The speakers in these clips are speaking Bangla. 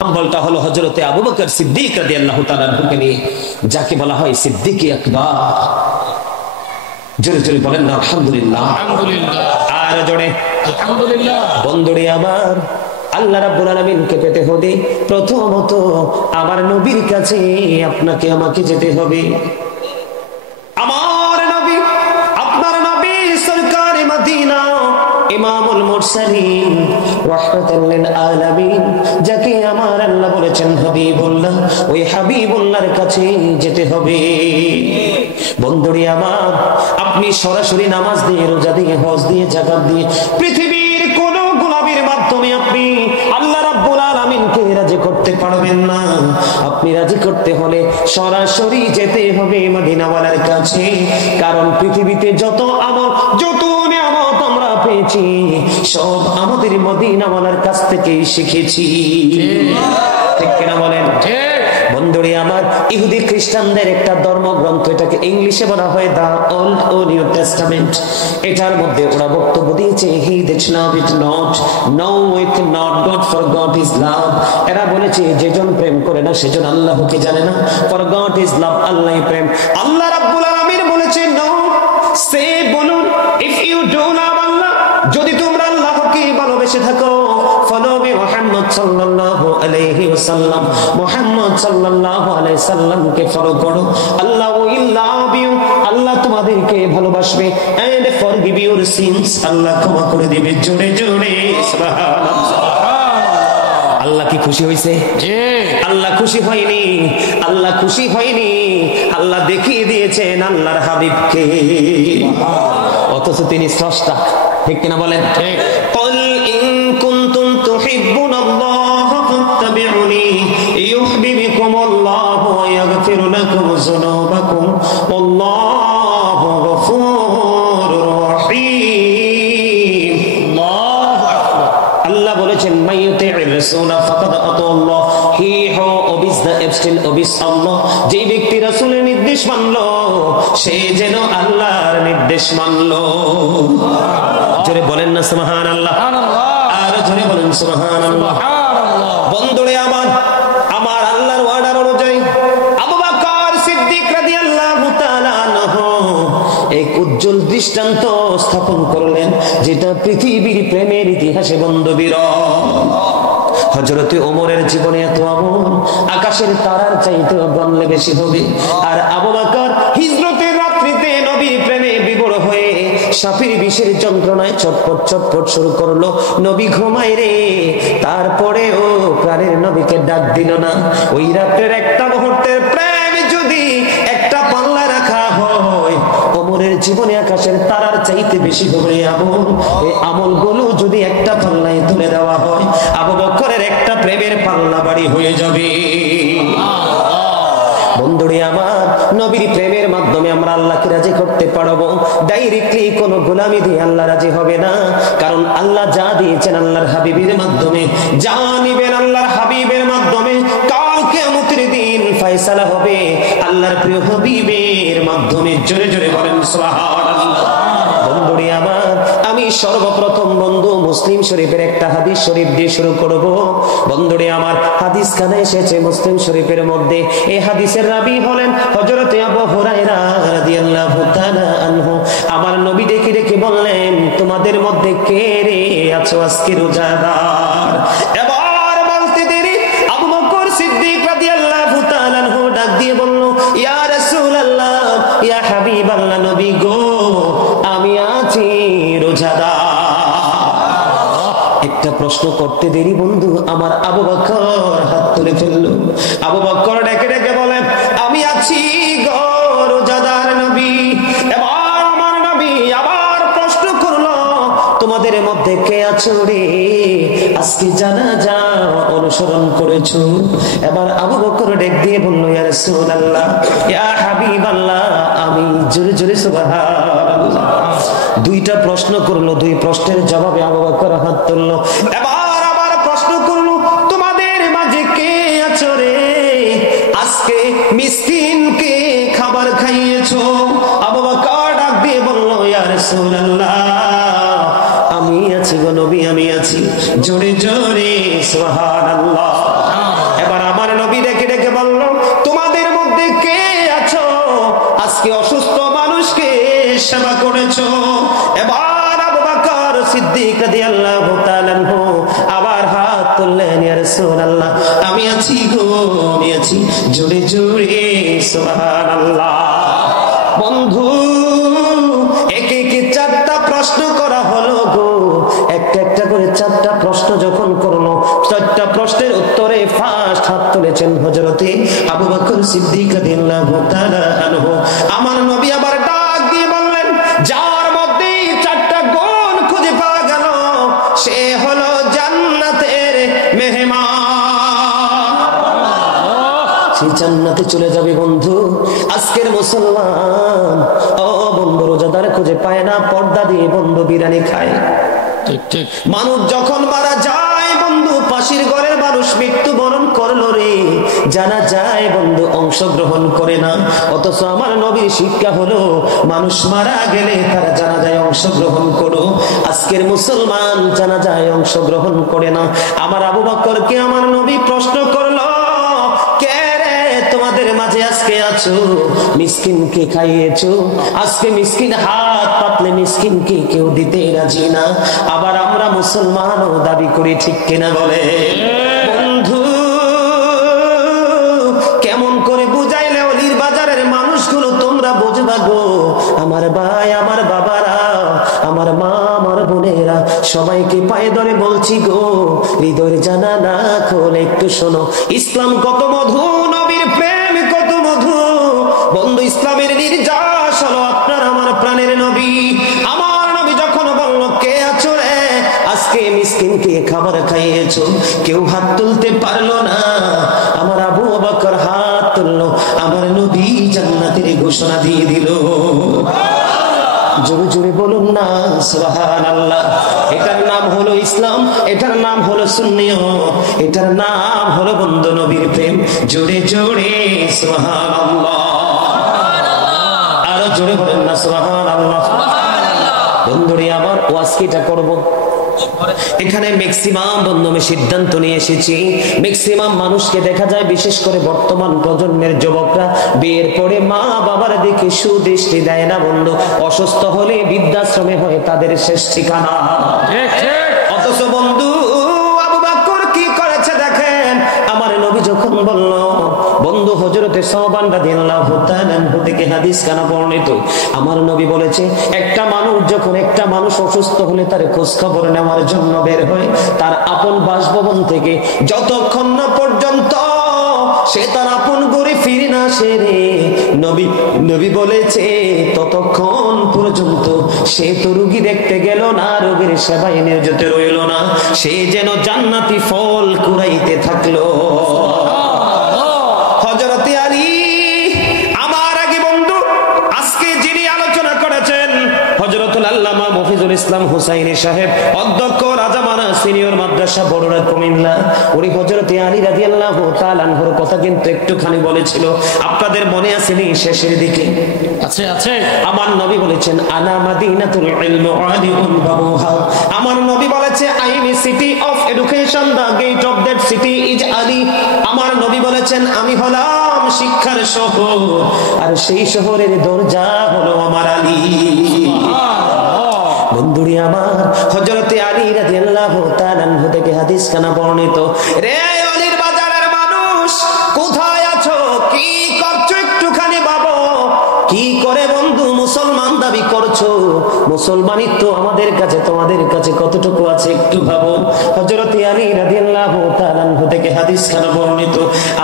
বলটা হলো হযরতে আবু বকর সিদ্দিক রাদিয়াল্লাহু তাআলা আনহুকে নিয়ে, যাকে বলা হয় সিদ্দিক আকবার। জোরে জোরে বলেন না আলহামদুলিল্লাহ। আর জোরে আলহামদুলিল্লাহ। বন্ধুরে আমার, আল্লাহ রাব্বুল আলামিনকে পেতে হলে প্রথমত আমার নবীর কাছে আপনাকে আমাকে যেতে হবে। আমার নবী, আপনার নবী সরকারে মদিনা, ইমামুল মুরসালিন, রাহমাতুল লিল আলামিন, যাকে আমার আল্লাহ বলেছেন হাবিবুল্লাহ, ওই হাবিবুল্লাহর কাছে যেতে হবে। বন্ধুরে আমার, আপনি সরাসরি নামাজ দিয়ে, রোজা দিয়ে, হজ দিয়ে, যাকাত দিয়ে, পৃথিবীর কোন গোলামীর মাধ্যমে আপনি আল্লাহ রাব্বুল আলামিনকে রাজি করতে পারবেন না। আপনি রাজি করতে হলে সরাসরি যেতে হবে মদিনাওয়ালার কাছে। কারণ পৃথিবীতে যত আমল, যত নিয়ামত আমরা পেয়েছি, সব আমাদের মদিনাওয়ালার কাছ থেকেই শিখেছি। ঠিক কিনা বলেন? বন্ধুরে আমার, ইহুদি খ্রিস্টানদের একটা ধর্মগ্রন্থ, এটাকে ইংলিশে বলা হয় দা ওল্ড ও নিউ টেস্টামেন্ট। এটার মধ্যে ওরা বক্তব্য দিয়েছে he that love it not, know with not God, for God is love. এরা বলেছে যেজন প্রেম করে না সেজন আল্লাহকে জানে না, ফর গড ইজ লাভ, আল্লাহই প্রেম। আল্লাহ রাব্বুল আলামিন বলেছে নো, সে বলুন ইফ ইউ ডু লাভ আল্লাহ, যদি তোমরা আল্লাহকে ভালোবেসে থাকো, ফলো মি মুহাম্মদ সাল্লাল্লাহু আলাইহি ওয়াসাল্লাম, মুহাম্মদ সাল্লাল্লাহু আলাইহি সাল্লামকে ফলো করো, আল্লাহ উইল লাভ ইউ, আল্লাহ তোমাদেরকে ভালোবাসবে, এন্ড ফরগিভ ইউর সিনস, আল্লাহ ক্ষমা করে দিবে। জোরে জোরে সুবহানাল্লাহ। আল্লাহ কি খুশি হয়েছে? আল্লাহ খুশি হয়নি, আল্লাহ খুশি হয়নি, আল্লাহ দেখিয়ে দিয়েছেন আল্লাহর হাবিবকে, অথচ তিনি স্রষ্টা। ঠিক কিনা বলেন? কুল ইন কুনতুম তুহিব্বুনাল্লাহ ফাত্তাবিউনি ইউহিব্বুকুমুল্লাহ ওয়া ইয়াগফির লাকুম যুনুবাকুম ওয়াল্লাহু গফুরুর রহিম। আল্লাহু আকবার। আল্লাহ বলেছেন মাইয়ুতি'র রাসূল ফাকাদ আতাল্লাহ, হি হু ওবিস দ্য এবস্টিল ওবিস আল্লাহ। যে ব্যক্তি রাসূলের নির্দেশ মানলো, সে যেন আল্লাহর নির্দেশ মানলো। জোরে বলেন না সুবহানাল্লাহ। আর জোরে বলেন সুবহানাল্লাহ। বন্ধুরে আমার, আমার আল্লাহর ওয়ার্ডার অনুযায়ী আবু বকর সিদ্দিক রাদিয়াল্লাহু তাআলা আনহু এক উজ্জ্বল দৃষ্টান্ত স্থাপন করলেন, যেটা পৃথিবীর প্রেমের ইতিহাসে বন্ধু বিরল। হযরতে ওমরের জীবনে এত আমল, আকাশের তারার চাইতে গণলে বেশি হবে। আর আবু বকর হিজরতের রাত্রিতে নবীর প্রেমে বিভোর হয়ে সাপের বিষের যন্ত্রণায় চটপট চটপট শুরু করলো। নবী ঘুমায় রে, তারপরেও প্রাণের নবীকে ডাক দিল না। ওই রাত্রের একটা মুহূর্তের প্রেম যদি একটা পাল্লা রাখা হয়, ওমরের জীবনে আকাশের তারার চাইতে বেশি হবে আমল। এই আমলগুলো যদি একটা পাল্লায় তুলে দেওয়া হয়, আবু বকরের একটা প্রেমের পাল্লা বাড়ি হয়ে যাবে। বন্ধুরে আমার, নবীর প্রেমের মাধ্যমে আমরা আল্লাহকে রাজি করতে পারবো। ডাইরেক্টলি কোন গোলামি দিয়ে আল্লাহ রাজি হবে না। কারণ আল্লাহ যা দিয়েছেন আল্লাহর হাবিবের মাধ্যমে, যা নিবেন আল্লাহর হাবিবের মাধ্যমে, কাল কিয়ামতের দিন ফয়সালা হবে আল্লাহর প্রিয় হাবিবের মাধ্যমে। জোরে জোরে বলেন সুবহানাল্লাহ। বন্ধুরে আমার, আমি সর্বপ্রথম বন্ধু মুসলিম শরীফের একটা হাদিস শরীফ দিয়ে শুরু করব। বন্ধুরে আমার, হাদিস খানে এসেছে মুসলিম শরীফের মধ্যে। এই হাদিসের রাবী হলেন হযরত আবু হুরায়রা রাদিয়াল্লাহু তাআলা আনহু। আমার নবী দেখে দেখে বললেন, তোমাদের মধ্যে কে রে আছো আজকে রোজাদার? এবার বলতে দেরি আবু বকর সিদ্দিক রাদিয়াল্লাহু তাআলা আনহু ডাক দিয়ে বলল, ইয়া রাসূলুল্লাহ, ইয়া হাবিবাল্লাহ, নবী গো, আমি আছি রোজাদার। একটা প্রশ্ন করতে দেরি বন্ধু আমার আবু বকর হাত তুলে ফেললো। আবু বকর ডেকে ডেকে বলেন, আমি আছি গো রোজাদার নবী। এবার আমার নবী আবার প্রশ্ন করলো, তোমাদের মধ্যে কে আছো রে আজকে জানাজা অনুসরণ করেছো? এবার আবু বকর ডেক দিয়ে বলল, ইয়া রাসূলুল্লাহ, ইয়া হাবিবাল্লাহ, আমি। জোরে জোরে সুবহানাল্লাহ। দুইটা প্রশ্ন করলো, দুই প্রশ্নের জবাবে আবু বকর হাত তুললো। এবার আবার প্রশ্ন করলো, তোমাদের মাঝে কে আছো রে আজকে মিসকিনকে খাবার খাইয়েছো? আবু বকর ডাক দিয়ে বলল, ইয়া রাসূলুল্লাহ, আমি আছি গো নবী, আমি আছি। জোরে জোরে সুবহানাল্লাহ। রাসূলুল্লাহ আমি আছি গো, আমি আছি, জোরে জোরে সুবহানাল্লাহ। বন্ধু একে একে 4টা প্রশ্ন করা হলো গো, একটা একটা করে 4টা প্রশ্ন যখন করলো, 4টা প্রশ্নের উত্তরে ফার্স্ট হাত তুলেছেন হযরতে আবু বকর সিদ্দিক রাদিয়াল্লাহু তাআলা আনহু। আমার নবী আবার ডাক দিয়ে বললেন, যার মধ্যে 4টা গুণ খুঁজে পাওয়া গেল সে হলো জান্নাতের মেহমান, সে জান্নাতে চলে যাবে। বন্ধু আজকের মুসলমান ও বন্ধু রোজাদার খুঁজে পায় না, পর্দা দিয়ে বন্ধু বিরিয়ানি খায়। ঠিক ঠিক। মানুষ যখন মারা যায় বন্ধু, পাশের ঘরের মানুষ মৃত্যুবরণ করলো রে, জানা যায় বন্ধু অংশগ্রহণ করে না। অথচ আমার নবীর শিক্ষা হলো মানুষ মারা গেলে তারা জানাজায় অংশগ্রহণ করো। আজকের মুসলমান জানাজায় অংশগ্রহণ করে না। আমার আবু বকরকে আমার নবী প্রশ্ন করলো, কে রে তোমাদের মাঝে আজকে আছো মিসকিনকে খাইয়েছো? আজকে মিসকিন হাত পাতলে মিসকিনকে কেউ দিতে রাজি না। আবার আমরা মুসলমানও দাবি করি, ঠিক কিনা বলে? বন্ধু কেমন করে বুঝাইলে অলির বাজারের মানুষগুলো তোমরা বুঝবা গো? আমার ভাই, আমার বাবারা, আমার মা, আমার বোনেরা, সবাইকে পায়ে ধরে বলছি গো, হৃদয়ের জানালা খোলে একটু শোনো। ইসলাম কত মধু, নবীর প্রেম কত মধু। বন্ধু ইসলামের নির্যাস হলো আপনার আমার প্রাণের নবী। আমার নবী যখন বলল, কে আছো রে আজকে মিসকিনকে খাবার খাইয়েছো? কেউ হাত তুলতে পারলো না। আমার আবু বকর হাত তুললো, আমার নবী জান্নাতের ঘোষণা দিয়ে দিল। জোরে জোরে বলুন না সুবহানাল্লাহ। এটার নাম হলো ইসলাম, এটার নাম হলো সুন্নিয়ত, এটার নাম হলো বন্ধু নবীর প্রেম। জোরে জোরে সুবহানাল্লাহ, আরো জোরে বলেন না সুবহানাল্লাহ। বন্ধুরে আমার ওয়াজ কিটা করব, এখানে ম্যাক্সিমাম বন্ধু আমি সিদ্ধান্ত নিয়ে এসেছি, ম্যাক্সিমাম মানুষকে দেখা যায়, বিশেষ করে বর্তমান প্রজন্মের যুবকরা বিয়ের পরে মা বাবার দিকে সুদৃষ্টি দেয় না বন্ধু। অসুস্থ হলে বৃদ্ধাশ্রমে হয় তাদের শেষ ঠিকানা। অথচ বন্ধু আবু বকর কি করেছে দেখেন। আমার নবী যখন বলল, বন্ধু হযরতে সাওবান রাদিয়াল্লাহু তাআলা আনহু থেকে হাদিস কানা বর্ণিত, আমার নবী বলেছে, একটা মানুষ অসুস্থ হলে তার খোঁজ খবর নেওয়ার জন্য বের হয় তার আপন বাসভবন থেকে, যতক্ষণ না পর্যন্ত সে তার আপন ঘরে ফিরে না আসে রে, নবী বলেছে ততক্ষণ পর্যন্ত সে তো রোগী দেখতে গেল না, রোগীর সেবায় নিয়োজিত রইল না, সে যেন জান্নাতি ফল কুড়াইতে থাকলো। হযরতে আলী আমার আগে বন্ধু আজকে যিনি আলোচনা করেছেন হযরতুল আল্লামা মফিজুল ইসলাম হুসাইনি সাহেব, অধ্যক্ষ রাজামানা সিনিয়র মাদ্রাসা বড়ুয়া কুমিল্লা, উনি হযরতে আলী রাদিয়াল্লাহু তাআলা আনহুর কথা কিন্তু একটুখানি বলেছিল। আপনাদের মনে আছে নি শেষের দিকে? আছে আছে। আমার নবী বলেছেন, আনা মাদিনাতুল ইলমি আলিউন বাবুহা। আমার নবী বলেছে, I am a city of education, the gate of that city is Ali. আমার নবী বলেছেন, আমি হলাম শিক্ষার শহর, আর সেই শহরের দরজা হলো আমার আলী। বন্ধুরি আমার হযরতে আলী রাদিয়াল্লাহু তাআলা আনহু থেকে হাদিস কানা বর্ণিত, রে অলির বাজারের মানুষ কোথায় আছো, কি করছো একটুখানি ভাবো। কি করে বন্ধু মুসলমান দাবি করছো? মুসলমানিত্ব আমাদের কাছে তোমাদের কাছে কতটুকু আছে একটু ভাবো। হযরতে আলী রাদিয়াল্লাহু তাআলা আনহু থেকে হাদিস খানা বর্ণিত,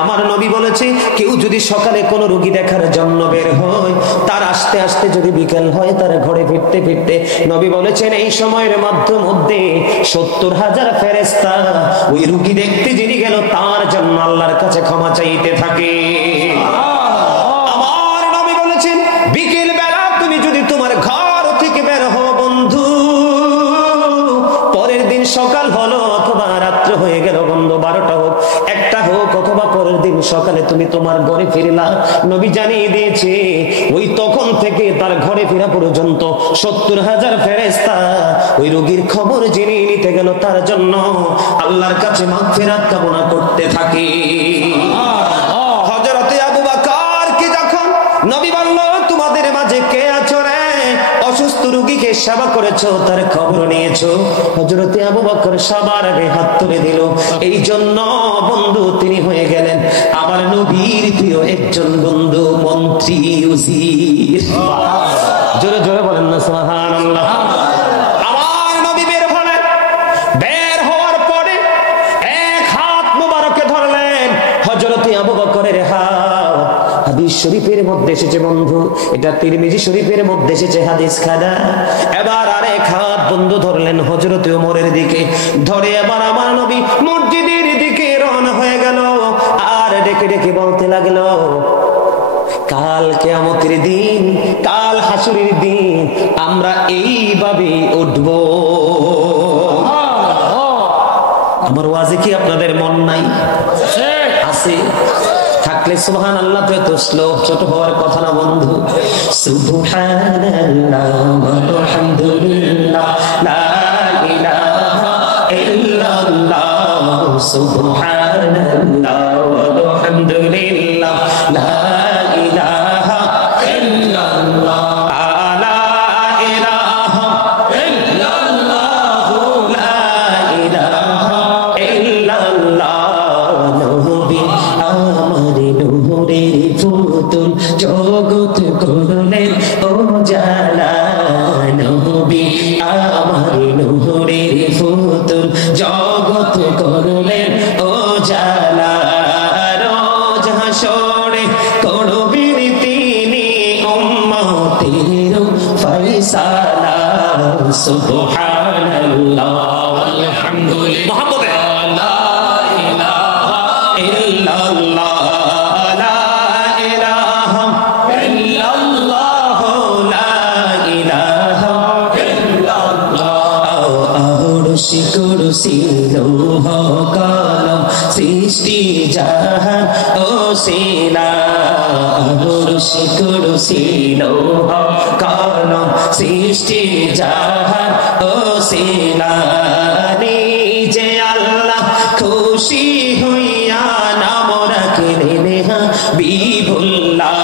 আমার নবী বলেছে, কেউ যদি সকালে কোনো রোগী দেখার জন্য বের হয়, তার আসতে আসতে যদি বিকেল হয়, তার ঘরে ফিরতে ফিরতে নবী বলেছেন এই সময়ের মধ্যে 70,000 ফেরেশতা ওই রোগী দেখতে যিনি গেল তার জন্য আল্লাহর কাছে ক্ষমা চাইতে থাকে। আমার নবী বলেছেন, বিকেল বেলা তুমি যদি তোমার ঘর থেকে বের হও বন্ধু, পরের দিন সকাল হলো অথবা রাত্র হয়ে গেল বন্ধু, 12টা হোক 1টা হোক, অথবা পরের দিন সকালে তুমি তোমার ঘরে ফিরলা, নবী জানিয়ে দিয়েছে ওই তখন থেকে তার ঘরে ফেরা পর্যন্ত 70,000 ফেরেশতা ওই রোগীর খবর জেনে নিতে গেল, তার জন্য আল্লাহর কাছে মাগফিরাত কামনা করতে থাকে। হযরতে আবু বকর কি যখন নবী বলল, তোমাদের মাঝে কে আছো রে অসুস্থ রোগীকে সেবা করেছো, তার খবর নিয়েছো। হযরতে আবু বকর সবার আগে হাত তুলে দিল। এই জন্য বন্ধু তিনি হয়ে গেলেন আমার নবীর প্রিয় একজন বন্ধু, মন্ত্রী, উজির। জোরে জোরে বলেন না সুবহানাল্লাহ। আমার নবী বের হলেন, বের হওয়ার পরে এক হাত মুবারকে ধরলেন হযরতে আবু বকরের হাত। হাদিস শরীফের মধ্যে এসেছে বন্ধু, এটা তিরমিজি শরীফের মধ্যে এসেছে হাদিস খানা। এবার আরেক হাত বন্ধু ধরলেন হযরতে ওমরের দিকে, ধরে এবার আমার নবী মসজিদের দিকে রওনা হয়ে গেল। আর ডেকে ডেকে বলতে লাগলো, কাল কিয়ামতের দিন, কাল হাসরের দিন আমরা এইভাবে উঠব। আমার ওয়াজে কি আপনাদের মন নাই? আছে। থাকলে সুবহানাল্লাহ তো এত শ্লোক ছোট হওয়ার কথা না বন্ধু। সুবহানাল্লাহ ওয়া হামদুলিল্লাহ লা ইলাহা ইল্লাল্লাহ, সুবহানাল্লাহ ওয়া হামদুলিল্লাহ লা ইলাহা ইল্লাল্লাহ, লা ইলাহা ইল্লাল্লাহ, লা ইলাহা ইল্লাল্লাহ। নবী আমার নূরের পুতুল, জগৎ করলেন উজালা। নবী আমার নূরের পুতুল, জগৎ করলেন উজালা। রোজ হাসরে করবেন তিনি উম্মতের ফয়সালা। সুবহানাল্লাহ আলহামদুলিল্লাহ লা ইলাহা ইল্লাল্লাহ, লা ইলাহা ইল্লাল্লাহ, লা ইলাহা ইল্লাল্লাহ। আরশি কুরসি লৌহ কলম সৃষ্টি জাহান ওসিলা। আরশি কুরসি লৌহ কলম সৃষ্টি জাহান ওসিলা। নিজে আল্লাহ খুশি হইয়া নাম রাখলেন হাবিবুল্লাহ।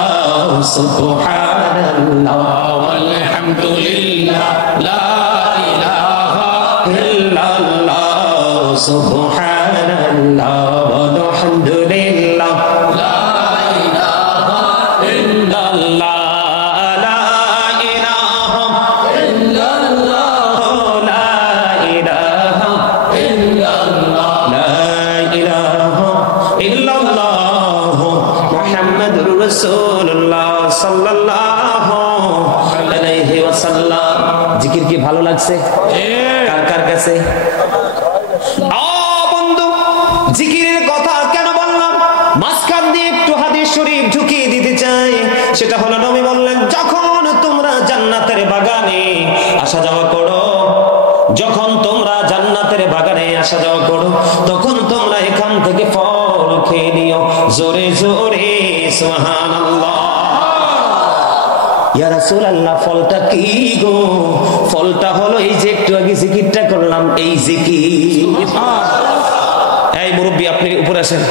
সুবহানাল্লাহ আলহামদুলিল্লাহ লা ইলাহা ইল্লাল্লাহ, সুবহানাল্লাহ ওয়া হামদুলিল্লাহ লা ইলাহা ইল্লাল্লাহ, লা ইলাহা ইল্লাল্লাহ, লা ইলাহা ইল্লাল্লাহ, লা ইলাহা ইল্লাল্লাহ মুহাম্মাদুর রাসূলুল্লাহ সাল্লাল্লাহু আলাইহি ওয়াসাল্লাম। জিকির কি ভালো লাগছে? কার কার কাছে? বন্ধু, জিকিরের কথা কেন বললাম? মাঝখান দিয়ে একটু হাদিস শরীফ ঢুকিয়ে দিতে চাই। সেটা হলো নবী বললেন, যখন তোমরা জান্নাতের বাগানে আসা যাওয়া করো, যখন তোমরা জান্নাতের বাগানে আসা যাওয়া করো, তখন তোমরা এখান থেকে ফল খেয়ে নিও। জোরে জোরে সুবহানাল্লাহ। ইয়া রাসূলুল্লাহ, ফলটা কি গো? ফলটা হলো এই যে একটু আগে জিকিরটা করলাম, এই জিকির। এই মুরব্বী, আপনি উপরে আসেন,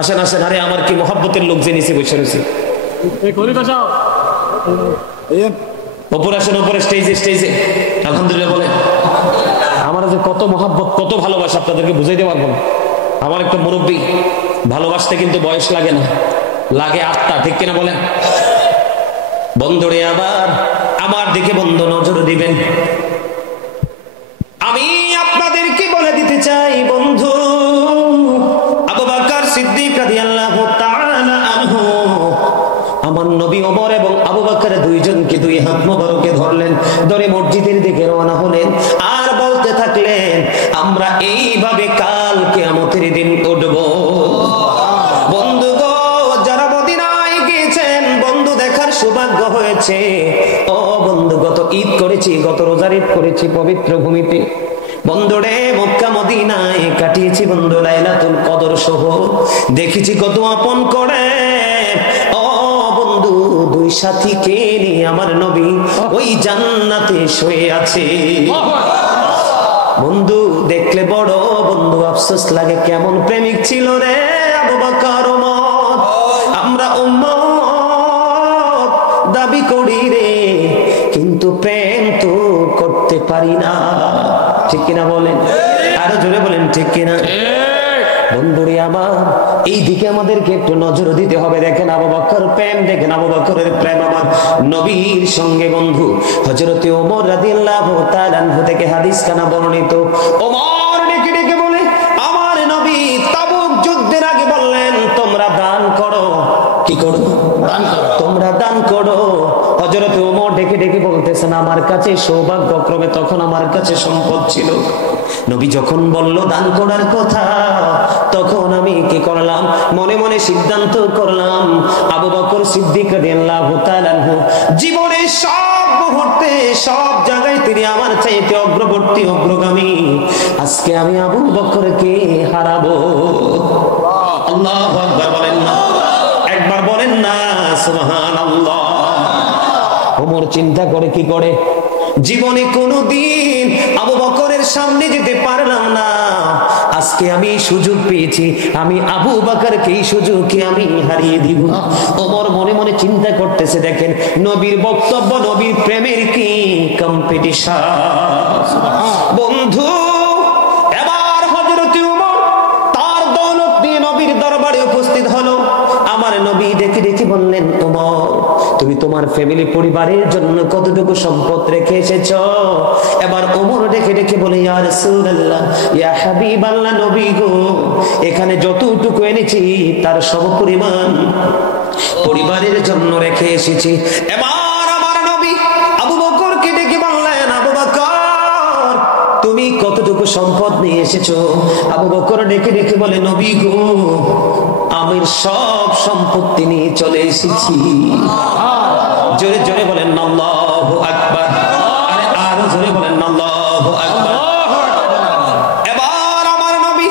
আসেন আসেন। আরে আমার কি মহব্বতের লোক যে নিচে বসে রয়েছে। উপরে আসেন, উপরে স্টেজে, স্টেজে। আলহামদুলিল্লাহ বলেন। আমার যে কত মহব্বত, কত ভালোবাসা আপনাদেরকে বুঝাইতে পারবো না। আমার একটা মুরব্বী, ভালোবাসতে কিন্তু বয়স লাগে না, লাগে আত্মা, ঠিক কিনা বলেন? বন্ধুরে আবার আমার দিকে বন্ধু নজর দিবেন। আমি আপনাদেরকে বলে দিতে চাই বন্ধু, আবু বকর সিদ্দিক রাদিয়াল্লাহু তাআলা আনহু, আমার নবী ওমর এবং আবু বকর দুইজনকে দুই হাত মোবারকে ধরলেন, ধরে মসজিদের দিকে রওনা হলেন। আর বলতে থাকলেন, আমরা এইভাবে কাল কিয়ামতের দিন উঠব। বন্ধু গো, যারা মদিনায় গিয়েছেন, বন্ধু দেখার সৌভাগ্য হয়েছে। ও বন্ধু, গত ঈদ করেছি, গত রোজার ঈদ করেছি পবিত্র ভূমিতে। বন্ধুরে, মক্কা মদিনায় কাটিয়েছি বন্ধু লাইলাতুল কদর সহ, দেখেছি কত আপন করে। ও বন্ধু, দুই সাথীকে নিয়ে আমার নবী ওই জান্নাতে শুয়ে আছে। বন্ধু দেখলে বড় বন্ধু আফসোস লাগে, কেমন প্রেমিক ছিল রে আবু বকর ওমর। আমরা উম্মত দাবি করি রে, কিন্তু প্রেম তো পারি না। ঠিক কিনা বলেন? আরো জোরে বলেন ঠিক কিনা? বন্ধুরে আমার, এই দিকে আমাদেরকে একটু নজর দিতে হবে। দেখেন আবু বকর প্রেম, দেখেন আবু বকরের প্রেম আমার নবীর সঙ্গে। বন্ধু হযরতে ওমর রাদিয়াল্লাহু তাআলা আনহু থেকে হাদিস কানা বর্ণিত। ওমর ডেকে ডেকে বলে, আমার নবী তাবুক যুদ্ধের আগে বললেন তোমরা দান করো। কি করো? দান করো। তোমরা দান করো। হযরতে ওমর ডেকে ডেকে বলতেছেন, আমার কাছে সৌভাগ্যক্রমে তখন আমার কাছে সম্পদ ছিল। নবী যখন বলল দান করার কথা, তখন আমি কি করলাম? মনে মনে সিদ্ধান্ত করলাম আবু বকর সিদ্দিক রাদিয়াল্লাহু তাআলা আনহু জীবনের সব মুহূর্তে সব জায়গায় তিনি আমার চাইতে অগ্রবর্তী, অগ্রগামী। আজকে আমি আবু বকরকে হারাবো। আল্লাহু আকবার বলেন না? একবার বলেন না সুবহানাল্লাহ। ওমর চিন্তা করে, কি করে? জীবনে কোনোদিন আবু বকরের সামনে যেতে পারলাম না, আজকে আমি সুযোগ পেয়েছি, আমি আবু বকরকে এই সুযোগকে আমি হারিয়ে দিব। ওমর মনে মনে চিন্তা করতেছে, দেখেন নবীর বক্তব্য, নবীর প্রেমের কি কম্পিটিশন। বন্ধু এবার হযরতে ওমর তার দৌলত নিয়ে নবীর দরবারে উপস্থিত হলো। আমার নবী দেখে দেখে বললেন, ওমর তুমি তোমার ফ্যামিলি পরিবারের জন্য কতটুকু সম্পদ রেখে এসেছো? এবার ওমর দেখে দেখে বলে, ইয়া রাসূলুল্লাহ, ইয়া হাবিবাল্লাহ, নবী গো, এখানে যতটুকু এনেছি তার সমপরিমাণ পরিবারের জন্য রেখে এসেছি। এবার আমার নবী আবু বকরকে ডেকে বললেন, আবু বকর তুমি কতটুকু সম্পদ নিয়ে এসেছো? আবু বকর ডেকে ডেকে বলে, নবী গো, আমি সব সম্পত্তি নিয়ে চলে এসেছি। জোরে জোরে বলেন আল্লাহু আকবার। আরে আরো জোরে বলেন আল্লাহু আকবার। এবার আমার নবী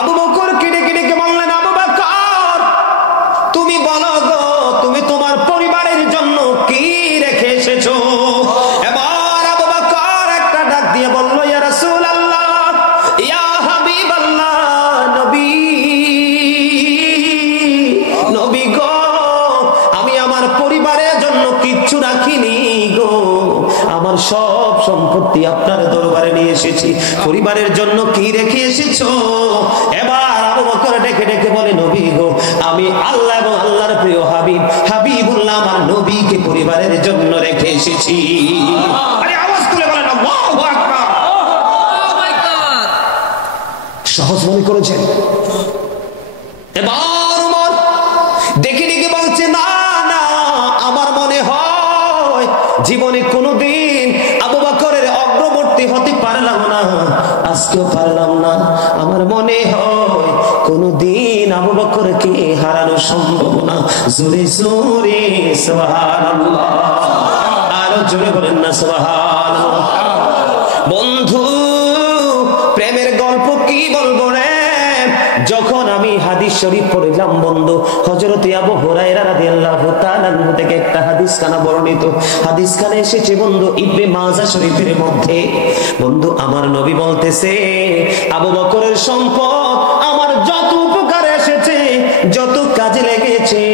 আবু বকরকে ডেকে ডেকে বললেন, আবু বকর তুমি বলো গো, তুমি তোমার পরিবারের জন্য কি রেখে এসেছো? এবার আবু বকর একটা ডাক দিয়ে বলল, ইয়া রাসূলুল্লাহ, ইয়া হাবিবাল্লাহ, নবী নবী গো, আমি আমার পরিবারের জন্য কিচ্ছু রাখিনি গো, আমার সব সম্পত্তি আপনার দরবারে নিয়ে এসেছি। পরিবারের জন্য কি রেখে এসেছো? এবার আবু বকর ডেকে ডেকে বলে, নবী গো, আমি আল্লাহ এবং আল্লাহর প্রিয় হাবিব হাবিবুল্লাহ আমার নবীকে পরিবারের জন্য রেখে এসেছি। আরে আওয়াজ তুলে বলেন আল্লাহু আকবার। সহজ মনে করেছেন? এবার ওমর দেখে দেখে বলছে, না না, আমার মনে হয় জীবনে কোনোদিন আবু বকরের অগ্রবর্তী হতে পারলাম না, আজকেও পারলাম না। আমার মনে হয় কোনোদিন আবু বকরকে হারানো সম্ভব না। জোরে জোরে সুবহানাল্লাহ। আরো জোরে বলেন না সুবহানাল্লাহ। বন্ধু প্রেমের গল্প কি বলবো রে? যখন আমি হাদিস শরীফ পড়লাম বন্ধু, হযরত আবু হুরায়রা রাদিয়াল্লাহু তাআলা আনহু থেকে একটা হাদিস কানা বর্ণিত। হাদিস কানে এসেছে বন্ধু ইবনে মাজাহ শরীফের মধ্যে। বন্ধু আমার নবী বলতেছে, আবু বকরের সম্পদ আমার যত উপকারে এসেছে, যত কাজে লেগেছে,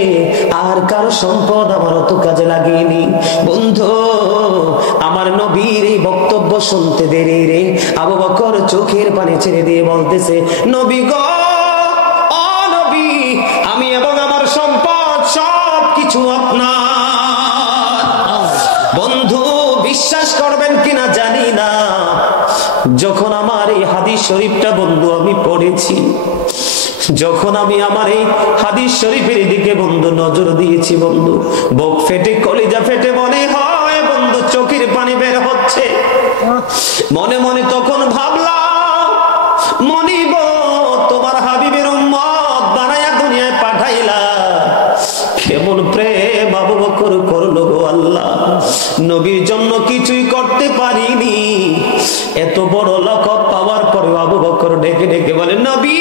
আর কারো সম্পদ আমার অত কাজে লাগেনি। বন্ধু আমার নবীর এই বক্তব্য শুনতে দেরি রে আবু বকর চোখের পানি ছেড়ে দিয়ে বলতেছে, নবী গো, ও নবী, আমি এবং আমার সম্পদ সব কিছু আপনার। বন্ধু বিশ্বাস করবেন কিনা জানি না, যখন আমার এই হাদিস শরীফটা বন্ধু আমি পড়েছি, যখন আমি আমার এই হাদিস শরীফের দিকে বন্ধু নজর দিয়েছি, বন্ধু বুক ফেটে কলিজা ফেটে মনে হয় বন্ধু চোখের পানি বের হচ্ছে। মনে মনে তখন ভাবলাম, মনিব তোমার হাবিবের উম্মত বানায়া দুনিয়ায় পাঠাইলা, কেমন প্রেম আবু বকর করলো গো আল্লাহ। নবীর জন্য কিছুই করতে পারিনি, এত বড় লকব পাওয়ার পরে আবু বকর ডেকে ডেকে বলে, নবী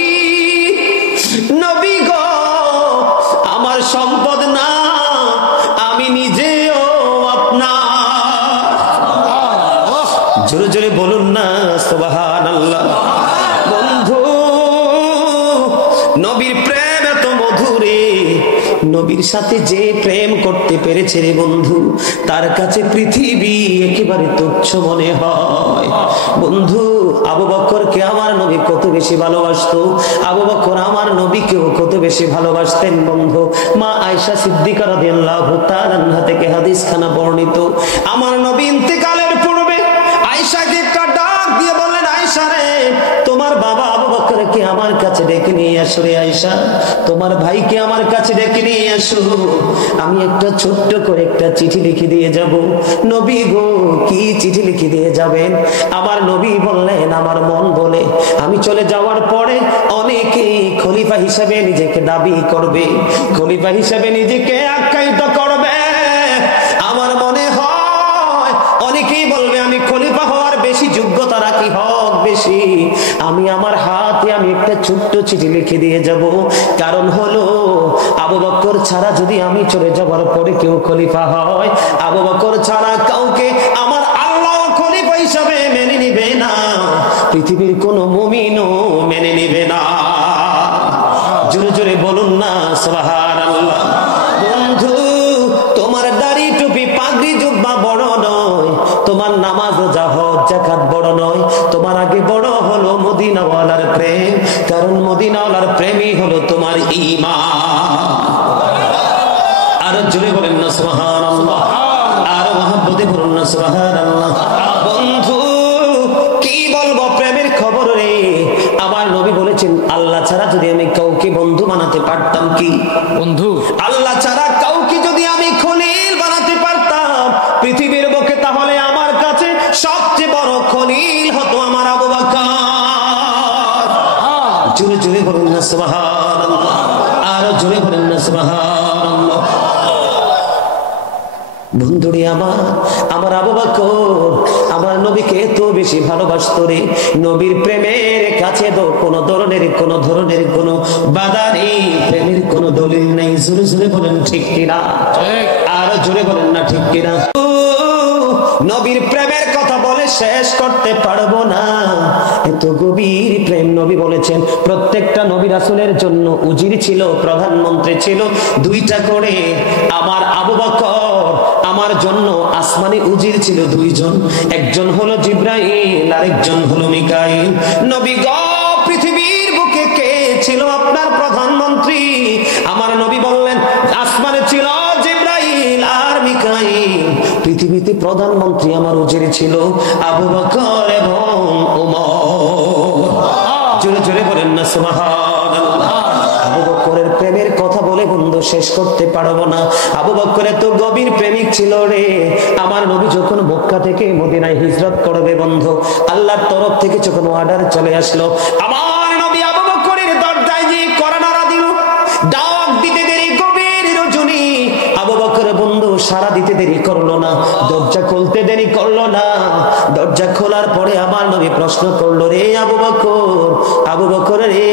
নবী গো, আমার সম্পদ না, আমি নিজেও আপনার। জোরে জোরে বলুন না সুবহানাল্লাহ। বন্ধু নবীর প্রেম এত মধুরে, নবীর সাথে যে প্রেম করতে পেরেছে রে বন্ধু, তার কাছে পৃথিবী একেবারে তুচ্ছ মনে হয়। বন্ধু, আবু বকরকে আমার নবী কত বেশি ভালোবাসতো, আবু বকর আমার নবীকেও কত বেশি ভালোবাসতেন। বন্ধু, মা আয়েশা সিদ্দিকা রাদিয়াল্লাহু তাআলা আনহা থেকে হাদিস খানা বর্ণিত, আমার নবী ইন্তেকালের পূর্বে আয়েশাকে একটা ডাক দিয়ে বললেন, আয়েশা রে, তোমার বাবা আবু বকরকে আমার কাছে ডেকে নিয়ে আসো রে আয়েশা, তোমার ভাইকে আমার কাছে ডেকে নিয়ে আসো, আমি একটা ছোট্ট করে একটা চিঠি লিখে দিয়ে যাব। নবী গো, কি চিঠি লিখে দিয়ে যাবেন? আমার নবী বললেন, আমার মন বলে আমি চলে যাওয়ার পরে অনেকেই খলিফা হিসেবে নিজেকে দাবি করবে, খলিফা হিসেবে নিজেকে আখ্যায়িত করবে। আমার মনে হয় অনেকেই বলবে আমি খলিফা হওয়ার বেশি যোগ্যতা রাখি, হক বেশি। আমি আমার হাতে আমি একটা ছোট্ট চিঠি লিখে দিয়ে যাব। কারণ হলো, আবু বকর ছাড়া যদি আমি চলে যাওয়ার পরে কেউ খলিফা হয়, আবু বকর ছাড়া কাউকে আমার আল্লাহ খলিফা হিসাবে মেনে নিবে না, পৃথিবীর কোনো মুমিনও মেনে নিবে না। জোরে জোরে বলুন না সুবহানাল্লাহ। বন্ধু, তোমার দাড়ি টুপি পাগড়ি জুব্বা বড় নয়, তোমার নামাজ রোজা হজ যাকাত বড় নয়, তোমার আগে বড় হলো মদিনাওয়ালার প্রেম। কারণ মদিনাওয়ালার প্রেমই হলো তোমার ঈমান। আর জোরে বলেন না সুবহানাল্লাহ, আর মহব্বতে বলুন না সুবহানাল্লাহ। বন্ধু, কি বলবো প্রেমের খবর রে। আমার নবী বলেছেন, আল্লাহ ছাড়া যদি আমি কাউকে বন্ধু বানাতে পারতাম, কি বন্ধু, আল্লাহ ছাড়া কাউকে যদি আমি খলিল বানাতে পারতাম পৃথিবীর বুকে, তাহলে আমার কাছে সবচেয়ে বড় খলিল হতো আমার আবু বকর। জোরে জোরে বলেন না সুবহানাল্লাহ, আর জোরে বলেন না সুবহানাল্লাহ। বন্ধুরে আমার আবু বকর আমার নবীকে এত বেশি ভালোবাসতো রে, নবীর প্রেমের কাছে তো কোনো ধরনের কোনো বাধা নেই, প্রেমের কোনো দলিল নেই। জোরে জোরে বলেন ঠিক কিনা, আর জোরে বলেন না ঠিক কিনা। নবীর প্রেমের কথা বলে শেষ করতে পারবো না, এত গভীর প্রেম। নবী বলেছেন, প্রত্যেকটা নবী রাসূলের জন্য উজির ছিল, প্রধানমন্ত্রী ছিল দুইটা করে। আমার আবু বকর আমার জন্য আসমানি উজির ছিল দুইজন, একজন হলো জিবরাইল, আরেকজন হলো মিকাইল। নবী গো, পৃথিবীর বুকে কে ছিল আপনার প্রধানমন্ত্রী? আমার নবী বললেন, আসমানে ছিল জিবরাইল আর মিকাইল, পৃথিবীতে প্রধানমন্ত্রী আমার উজির ছিল আবু বকর এবং ওমর। জোরে জোরে বলেন না সুবহানাল্লাহ। আবু বকরের প্রেমের কথা বলে বন্ধু শেষ করতে পারবো না। আবু বকরের তো গভীর প্রেমিক ছিল রে। আমার নবী যখন মক্কা থেকে মদিনায় হিজরত করবে বন্ধু, আল্লাহর তরফ থেকে যখন অর্ডার চলে আসলো, আমার নবী আবু বকরের দরজায় যে কড়া নাড়া দিল, ডাক দিতে দেরি, গভীর রজনী। আবু বকর বন্ধু সারা দিতে দেরি করলো না, দরজা খুলতে দেরি করলো না। দরজা খোলার পরে আমার নবী প্রশ্ন করলো, রে আবু বকর রে,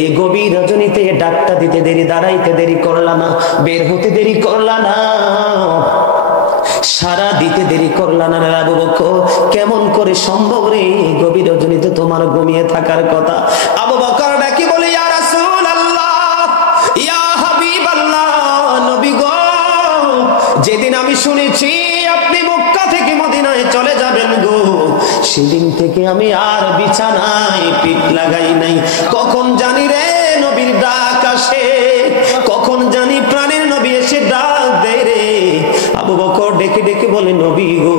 এই গভীর রজনীতে ডাকটা দিতে দেরি, দাঁড়াইতে দেরি করলা না, বের হতে দেরি করলা না, সারা দিতে দেরি করলা না রে আবু বকর? কেমন করে সম্ভব রে, গভীর রজনীতে তোমার ঘুমিয়ে থাকার কথা। আবু বকর ডাকি বলে, ইয়া রাসূলুল্লাহ, ইয়া হাবিবাল্লাহ, নবী গো, যেদিন আমি শুনেছি আপনি মক্কা থেকে মদিনায় চলে যাবেন গো, সেদিন থেকে আমি আর বিছানায় পিঠ লাগাই নাই। কখন জানি রে নবীর ডাক আসে, কখন জানি প্রাণের নবী এসে ডাক দেয় রে। আবু বকর ডেকে ডেকে বলে, নবী গো,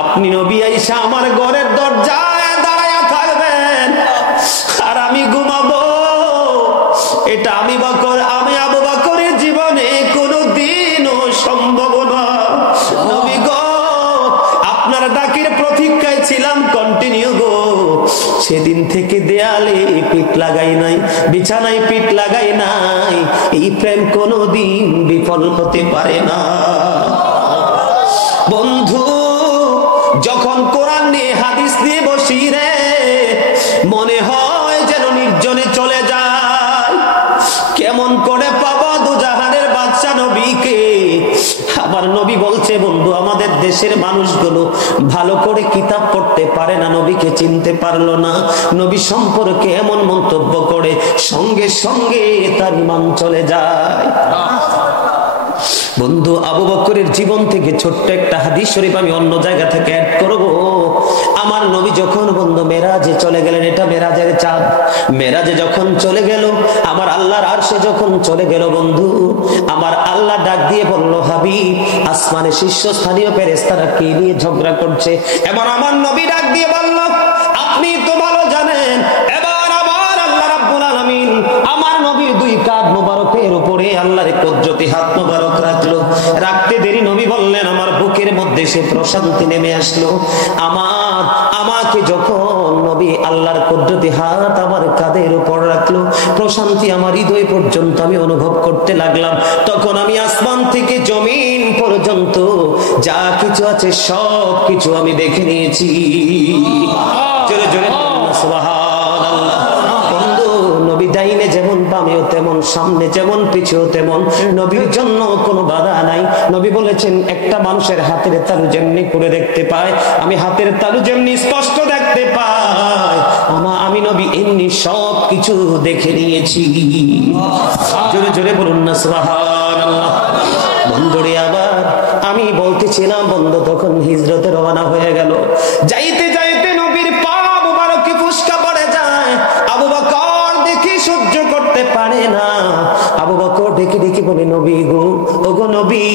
আপনি নবী আইসা আমার ঘরের দরজায় দাঁড়ায়া থাকবেন আর আমি ঘুমাবো, এটা আমি আবু বকরের জীবনে কোনোদিনও সম্ভব না। নবী গো, আপনার ডাকের প্রতীক্ষায় ছিলাম কন্টিনিউ গো, সেদিন থেকে দেয়ালে পিঠ লাগাই নাই, বিছানায় পিঠ লাগাই নাই। এই প্রেম কোনোদিন বিফল হতে পারে না। বন্ধু, যখন কোরআন নিয়ে হাদিস নিয়ে বসি রে, মনে হয় যেন নির্জনে চলে যায়। কেমন করে পাবো দুজাহানের বাদশা নবীকে? আমার নবী বলছে, বন্ধু, আমাদের দেশের মানুষগুলো ভালো করে কিতাব পড়তে পারে না, নবীকে চিনতে পারলো না, নবী সম্পর্কে এমন মন্তব্য করে সঙ্গে সঙ্গে তার ঈমান চলে যায়। বন্ধু আবু বকরের জীবন থেকে ছোট্ট একটা হাদিস শরীফ আমি অন্য জায়গা থেকে অ্যাড করব। আমার নবী যখন বন্ধু মেরাজে চলে গেলেন, এটা মেরাজের চাঁদ, মেরাজে যখন চলে গেল, আমার আল্লাহর আরশে যখন চলে গেল বন্ধু, আমার আল্লাহ ডাক দিয়ে বলল, হাবিব, আসমানে শীর্ষস্থানীয় ফেরেশতারা কি নিয়ে ঝগড়া করছে? এবার আমার নবী ডাক দিয়ে বলল, আপনি তো ভালো জানেন। এবার আবার আল্লাহ রাব্বুল আলামিন আমার নবীর দুই কাঁধ মোবারকের উপরে আল্লাহর কুদরতি হাত মোবারক রাখলো। রাখতে দেরি নবী বললেন, আমার বুকের মধ্যে সে প্রশান্তি নেমে আসলো। আমাকে যখন নবী আল্লাহর কুদরতি হাত আমার কাঁধের উপর রাখলো, প্রশান্তি আমার হৃদয় পর্যন্ত আমি অনুভব করতে লাগলাম। তখন আমি আসমান থেকে জমিন পর্যন্ত যা কিছু আছে সব কিছু আমি দেখে নিয়েছি। জোরে জোরে সুবহানাল্লাহ। বন্ধু নবী ডাইনে যেমন বামেও তেমন, সামনে যেমন পিছেও তেমন, নবীর জন্য কোনো বাধা নাই। নবী বলেছেন, একটা মানুষের হাতের তালু যেমনি করে দেখতে পায়, আমি হাতের তালু যেমনি স্পষ্ট দেখতে পাই, আমি নবী এমনি সব কিছু দেখে নিয়েছি। জোরে জোরে বলুন না সুবহানাল্লাহ। বন্ধুরে আবার আমি বলতেছিলাম, বন্ধু তখন হিজরতে রওনা হয়ে গেল। যাইতে যাইতে নবীর পা মুবারকে ফুসকা পড়ে যায়। আবু বকর দেখি সহ্য করতে পারে না। আবু বকর ডেকে ডেকে বলে, নবী গো, ওগো নবী,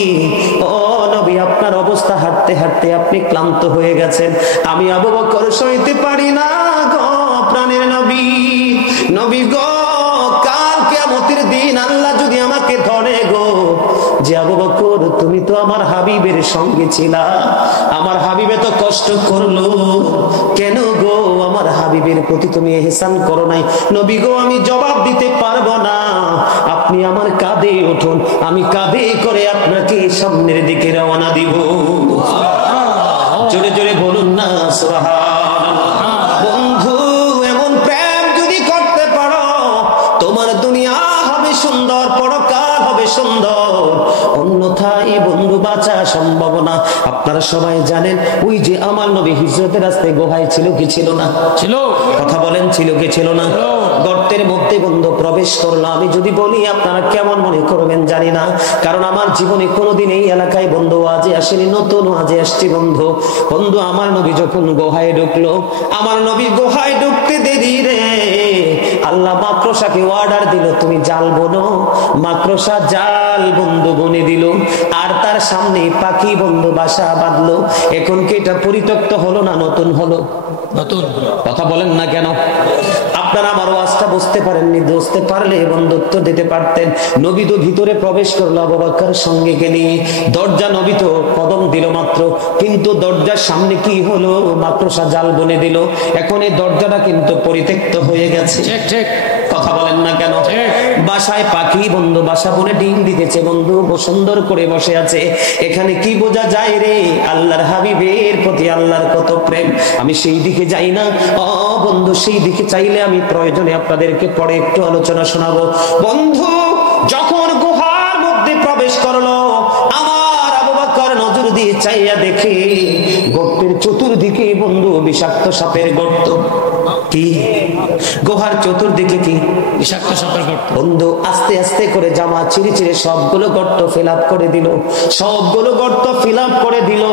ও নবী, আপনার অবস্থা হাঁটতে হাঁটতে আপনি ক্লান্ত হয়ে গেছেন। আমি আবু বকর সইতে পারি না গো প্রাণের নবী। নবী গো, কাল কিয়ামতের দিন আল্লাহ যদি আমাকে ধরে গো, যে আবু বকর তুমি তো আমার হাবিবের সঙ্গে ছিলা, আমার হাবিবে তো কষ্ট করলো, কেন গো আমার হাবিবের প্রতি তুমি ইহসান করো নাই? নবী গো, আমি জবাব দিতে পারবো না, আপনি আমার কাঁধে উঠুন, আমি কাঁধে করে আপনাকে সামনের দিকে রওনা দিব। জোরে জোরে বলুন না সুবহানাল্লাহ। বন্ধু, এমন প্রেম যদি করতে পারো, তোমার দুনিয়া হবে সুন্দর, পরকাল হবে সুন্দর, অন্যথায় বন্ধু বাঁচা সম্ভব না। আপনারা সবাই জানেন, ওই যে আমার নবী হিজরতের রাস্তায় গুহায় ছিল কি ছিল না? ছিল। কথা বলেন, ছিল কি ছিল না? গর্তের মধ্যে বন্ধু প্রবেশ করলো। আমি যদি বলি আপনারা কেমন মনে করবেন জানি না, কারণ আমার জীবনে কোনোদিন এই এলাকায় বন্ধু আজে আসেনি, নতুন আজে আসছি বন্ধু। বন্ধু আমার নবী যখন গুহায় ঢুকলো, আমার নবী গুহায় ঢুকতে দেরি রে, আল্লাহ মাকড়সাকে অর্ডার দিল, তুমি জাল বোনো। মাকড়সা জাল বন্ধু বনে দিল, আর তার সামনে পাখি বন্ধু বাসা বাঁধলো। এখন কি এটা পরিত্যক্ত হলো না নতুন হলো? নতুন। কথা বলেন না কেন? আপনারা আমার ওয়াজটা বুঝতে পারেননি, বুঝতে পারলে বন্ধুত্ব দিতে পারতেন। নবী তো ভিতরে প্রবেশ করলো আবু বকর সঙ্গে গেলি, দরজা নবী তো কদম দিল মাত্র, কিন্তু দরজার সামনে কি হলো? মাকড়সা জাল বনে দিল। এখন এই দরজাটা কিন্তু পরিত্যক্ত হয়ে গেছে। ঠিক ঠিক। কথা বলেন না কেন? বাসায় পাখি বন্ধু বাসা বনে ডিম দিতেছে বন্ধু, সুন্দর করে বসে আছে। এখানে কি বোঝা যায় রে? আল্লাহর হাবিবের প্রতি আল্লাহর কত প্রেম। আমি সেই দিকে যাই না ও বন্ধু, সেই দিকে চাইলে আমি প্রয়োজনে আপনাদেরকে পরে একটু আলোচনা শোনাবো। বন্ধু যখন গুহার মধ্যে প্রবেশ করলো, আমার আবু বকর নজর দিয়ে চাইয়া দেখে গর্তের চতুর্দিকে বন্ধু বিষাক্ত সাপের গর্ত। কি গুহার চতুর্দিকে কি বিষাক্ত সাপের গর্ত। বন্ধু আস্তে আস্তে করে জামা ছিঁড়ে ছিঁড়ে সবগুলো গর্ত ফিল আপ করে দিল, সবগুলো গর্ত ফিল আপ করে দিল।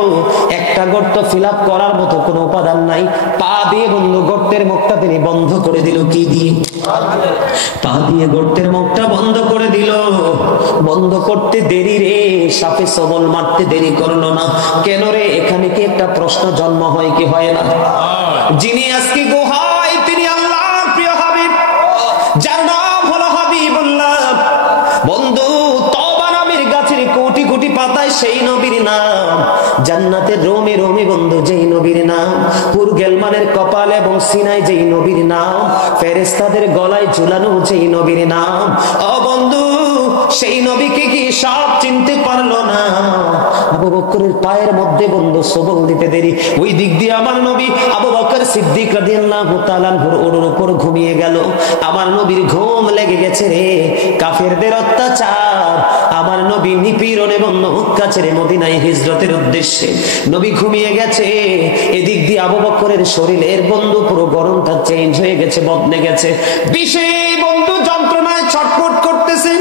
একটা গর্ত ফিল আপ করার মতো কোনো উপাদান নাই। পা দিয়ে বন্ধু গর্তের মুখটা তিনি বন্ধ করে দিল। কি দিয়ে? পা দিয়ে গর্তের মুখটা বন্ধ করে দিল। বন্ধ করতে দেরি রে, সাপে সবল মারতে দেরি করলো না। কেন রে? এখানে কি একটা প্রশ্ন জন্ম হয় কি হয় না? যিনি আজকে গুহায়, তিনি আল্লাহর প্রিয় হাবিব, যার নাম হলো হাবিবুল্লাহ। বন্ধু তওবা নামের গাছের কোটি কোটি পাতায় সেই নবীর নাম, জান্নাতের রোমে রোমে বন্ধু যেই নবীর নাম, পুর গেলমানের কপাল এবং সিনায় যেই নবীর নাম, ফেরেশতাদের গলায় ঝুলানো যেই নবীর নাম। ও বন্ধু, সেই নবীকে কি সব চিনতে পারলো না? আবু বকরের পায়ের মধ্যে বন্ধু সবল দিতে দেরি। ওই দিক দিয়ে আমার নবী আবু বকর সিদ্দিক রাদিয়াল্লাহু তাআলা ওর উপর ঘুমিয়ে গেল। আমার নবীর ঘুম লেগে গেছে রে। কাফেরদের অত্যাচার, আমার নবী নিপীড়নে বন্ধু মক্কা ছেড়ে মদিনায় হিজরতের উদ্দেশ্যে নবী ঘুমিয়ে গেছে। এদিক দিয়ে আবু বকরের শরীরের বন্ধু পুরো গরমটা চেঞ্জ হয়ে গেছে, বদলে গেছে। বিশে বন্ধু যন্ত্রণায় ছটফট করতেছে।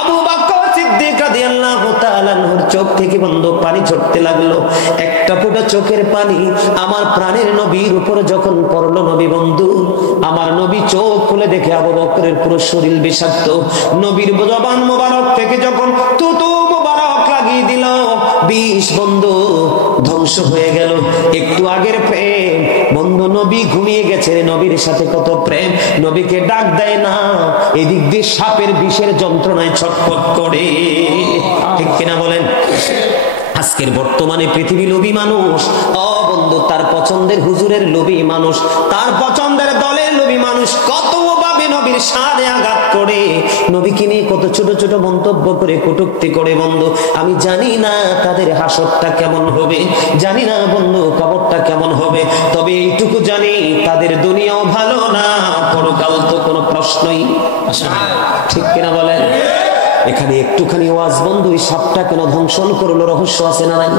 আবু বকর সিদ্দিক রাদিয়াল্লাহু তাআলা আনহুর চোখ থেকে বন্ধু পানি ঝরতে লাগলো। একটা ফোঁটা চোখের পানি আমার প্রাণের নবীর উপর যখন পড়লো, নবী বন্ধু আমার নবী চোখ খুলে দেখে আবু বকরের পুরো শরীর বিষাক্ত। নবীর জবান মোবারক থেকে যখন তুতু মোবারক লাগিয়ে দিল, বিষ বন্ধু ধ্বংস হয়ে গেল। একটু আগের প্রেম বন্ধু, নবী ঘুমিয়ে গেছে, নবীর সাথে কত প্রেম, নবীকে ডাক দেয় না, এদিক দিয়ে সাপের বিষের যন্ত্রণায় ছটফট করে। ঠিক কিনা বলেন? আজকের বর্তমানে পৃথিবী লোভী মানুষ, বন্ধু তার পছন্দের হুজুরের লোভী মানুষ, তার পছন্দের দলের লোভী মানুষ কত ভাবে নবীর শানে আঘাত করে, নবীকে নিয়ে কত ছোট ছোট মন্তব্য করে, কটূক্তি করে। বন্ধু আমি জানি না তাদের হাসরটা কেমন হবে, জানি না বন্ধু কবরটা কেমন হবে, তবে এইটুকু জানি তাদের দুনিয়াও ভালো না, পরকাল তো কোনো প্রশ্নই আসে না। ঠিক কিনা বলেন? এখানে একটুখানি ওয়াজ বন্ধু, এই সাপটা কেন ধ্বংসন করলো, রহস্য আছে না নাই?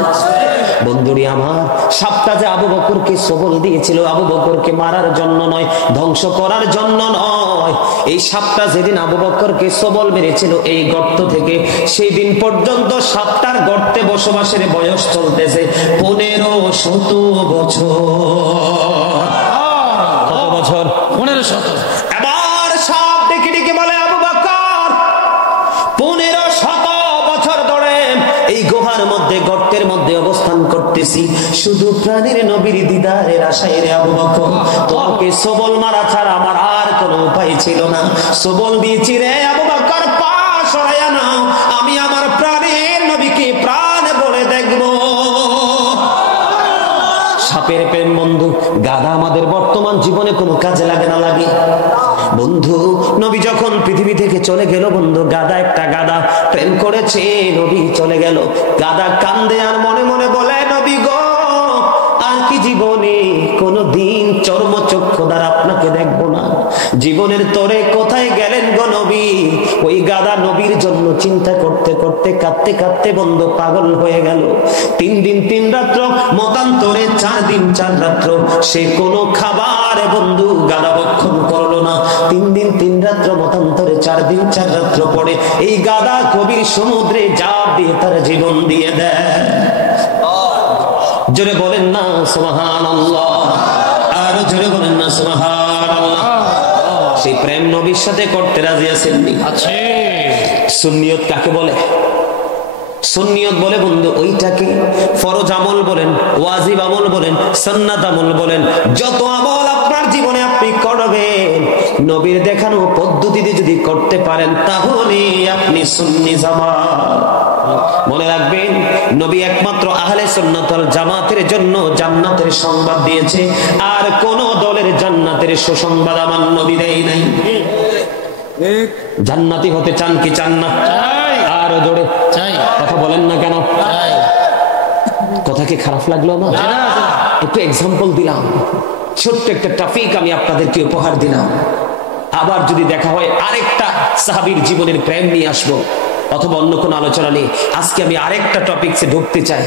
বন্ধুরি আমার, সাপটা যে আবু বকরকে সবল দিয়েছিল, আবু বকরকে মারার জন্য নয়, ধ্বংস করার জন্য নয়। এই সাপটা যেদিন আবু বকরকে সবল মেরেছিল এই গর্ত থেকে, সেই দিন পর্যন্ত সাপটার গর্তে বসবাসের বয়স চলতেছে 1500 বছর। কত বছর? 1500। এবার সাপ ডেকে ডেকে বলে, আবু বকর 1500 বছর ধরে এই গুহার মধ্যে, গর্তের মধ্যে অবস্থান করতেছি, শুধু প্রাণের নবীর দিদারের আশায় রে আবু বকর, তোমাকে সবল মারা ছাড়া আমার আর কোনো উপায় ছিল না, সবল দিয়েছি রে আবু বকর, পা সরাইয়া নাও, আমি আমার প্রাণের নবীকে প্রাণ বলে দেখব। সাপের প্রেম বন্ধু, গাধা আমাদের বর্তমান জীবনে কোনো কাজে লাগে না? লাগে বন্ধু। নবী যখন পৃথিবী থেকে চলে গেল বন্ধু, গাধা একটা গাধা প্রেম করেছে, নবী চলে গেল, গাধা কান্দে আর মনে মনে বলে, নবী গো আর কি জীবনে কোনো দিন চর্মচক্ষু দ্বারা আপনাকে দেখবো না, জীবনের তরে কোথায় গেলেন গো নবী? ওই গাধা নবীর জন্য চিন্তা করতে করতে, কাঁদতে কাঁদতে বন্ধু পাগল হয়ে গেল। 3 দিন 3 রাত্র, মতান্তরে 4 দিন 4 রাত্র সে কোনো খাবার বন্ধু গাধা ভক্ষণ করলো না। 3 দিন 3 রাত্র, মতান্তরে 4 দিন 4 রাত্র পরে এই গাধা গভীর সমুদ্রে ঝাঁপ দিয়ে তার জীবন দিয়ে দেয়। জোরে বলেন না সুবহানাল্লাহ, আর জোরে বলেন না সুবহানাল্লাহ। সেই প্রেম নবীর সাথে করতে রাজি আছেন? আছে। সুন্নিয়ত কাকে বলে? সুন্নিয়ত বলে বন্ধু ওইটাকে, ফরজ আমল বলেন, ওয়াজিব আমল বলেন, সুন্নাত আমল বলেন, যত আমল আপনার জীবনে আপনি করবেন, নবীর দেখানো পদ্ধতিতে যদি করতে পারেন, তাহলে আপনি সুন্নি জামাত। মনে রাখবেন, নবী একমাত্র আহলে সুন্নাত ওয়াল জামাতের জন্য জান্নাতের সংবাদ দিয়েছে, আর কোন দলের জান্নাতের সুসংবাদ আমার নবী দেয় নাই। জান্নাতি হতে চান কি চান না? আরো জোরে চাই। কথা বলেন না কেন? কথা কি খারাপ লাগলো আমার? একটু এক্সাম্পল দিলাম, ছোট্ট একটা টপিক আমি আপনাদেরকে উপহার দিলাম। আবার যদি দেখা হয় আরেকটা সাহাবীর জীবনের প্রেম নিয়ে আসবো, অথবা অন্য কোনো আলোচনা নিয়ে, আজকে আমি আরেকটা টপিকসে ঢুকতে চাই।